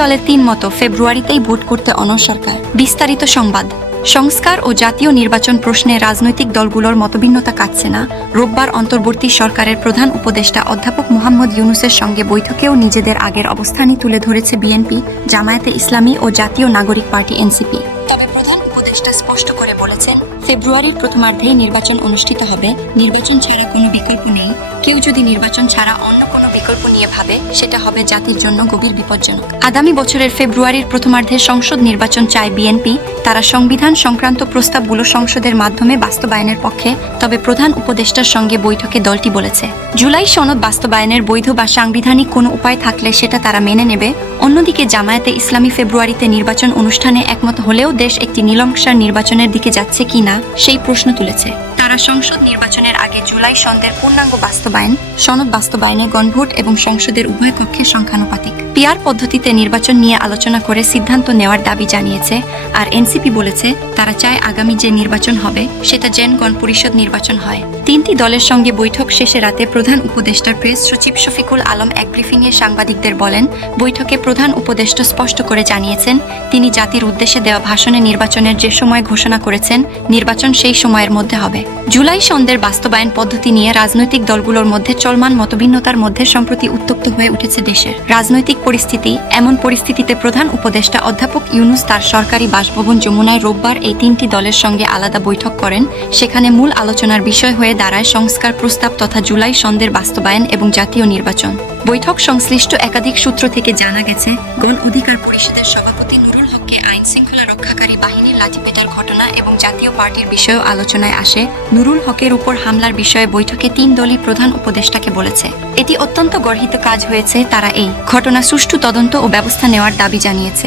দলের তিন মতো ফেব্রুয়ারিতেই ভোট করতে অনর সরকার। বিস্তারিত সংবাদ। সংস্কার ও জাতীয় নির্বাচন প্রশ্নে রাজনৈতিক দলগুলোর মতভিন্নতা কাটছে না। রোববার অন্তর্বর্তী সরকারের প্রধান উপদেষ্টা অধ্যাপক মোহাম্মদ ইউনুসের সঙ্গে বৈঠকেও নিজেদের আগের অবস্থানই তুলে ধরেছে বিএনপি, জামায়াতে ইসলামী ও জাতীয় নাগরিক পার্টি এনসিপি। তবে প্রধান উপদেষ্টা স্পষ্ট করে বলেছেন, ফেব্রুয়ারির প্রথমার্ধেই নির্বাচন অনুষ্ঠিত হবে। নির্বাচন ছাড়া কোনো বিকল্প নেই। কেউ যদি নির্বাচন ছাড়া অন্য কোনো বিকল্প নিয়ে ভাবে, সেটা হবে জাতির জন্য গভীর বিপজ্জনক। আগামী বছরের ফেব্রুয়ারির প্রথমার্ধে সংসদ নির্বাচন চায় বিএনপি। তারা সংবিধান সংক্রান্ত প্রস্তাবগুলো সংসদের মাধ্যমে বাস্তবায়নের পক্ষে, তবে প্রধান উপদেষ্টার সঙ্গে বৈঠকে দলটি বলেছে। জুলাই সনদ বাস্তবায়নের বৈধ বা সাংবিধানিক কোনো উপায় থাকলে সেটা তারা মেনে নেবে। অন্যদিকে জামায়াতে ইসলামী ফেব্রুয়ারিতে নির্বাচন অনুষ্ঠানে একমত হলেও দেশ একটি নীলংসার নির্বাচনের দিকে যাচ্ছে কিনা সেই প্রশ্ন তুলেছে। তারা সংসদ নির্বাচনের আগে জুলাই সন্ধ্যের পূর্ণাঙ্গ বাস্তবায়ন, সনদ বাস্তবায়নে গণভোট এবং সংসদের উভয় পক্ষের সংখ্যানুপাতিক। পিয়ার পদ্ধতিতে নির্বাচন নিয়ে আলোচনা করে সিদ্ধান্ত নেওয়ার দাবি জানিয়েছে, আর এনসিপি বলেছে তারা চায় আগামী যে নির্বাচন হবে সেটা জেন গণ পরিষদ নির্বাচন হয়। তিনটি দলের সঙ্গে বৈঠক শেষে রাতে প্রধান উপদেষ্টার প্রেস সচিব শফিকুল আলম এক ব্রিফিংয়ে সাংবাদিকদের বলেন, বৈঠকে প্রধান উপদেষ্টা স্পষ্ট করে জানিয়েছেন, তিনি জাতির উদ্দেশ্যে দেওয়া ভাষণে নির্বাচনের যে সময় ঘোষণা করেছেন, নির্বাচন সেই সময়ের মধ্যে হবে। জুলাই সন্দের বাস্তবায়ন পদ্ধতি নিয়ে রাজনৈতিক দলগুলোর মধ্যে চলমান মতভিন্নতার মধ্যে সম্প্রতি উত্তপ্ত হয়ে উঠেছে দেশের রাজনৈতিক পরিস্থিতি। এমন পরিস্থিতিতে প্রধান উপদেষ্টা অধ্যাপক ইউনুস তার সরকারি বাসভবন যমুনায় রোববার এই তিনটি দলের সঙ্গে আলাদা বৈঠক করেন। সেখানে মূল আলোচনার বিষয় হয়ে দাঁড়ায় সংস্কার প্রস্তাব তথা জুলাই সন্দের বাস্তবায়ন এবং জাতীয় নির্বাচন। বৈঠক সংশ্লিষ্ট একাধিক সূত্র থেকে জানা গেছে, গণ অধিকার পরিষদের সভাপতি নুরুল হককে আইন শৃঙ্খলা রক্ষাকারী বাহিনীর লাঠিপেটার ঘটনা এবং জাতীয় পার্টির বিষয়েও আলোচনায় আসে। নুরুল হকের উপর হামলার বিষয়ে বৈঠকে তিন দলই প্রধান উপদেষ্টাকে বলেছে। এটি অত্যন্ত গর্হিত কাজ হয়েছে, তারা এই ঘটনা সুষ্ঠু তদন্ত ও ব্যবস্থা নেওয়ার দাবি জানিয়েছে।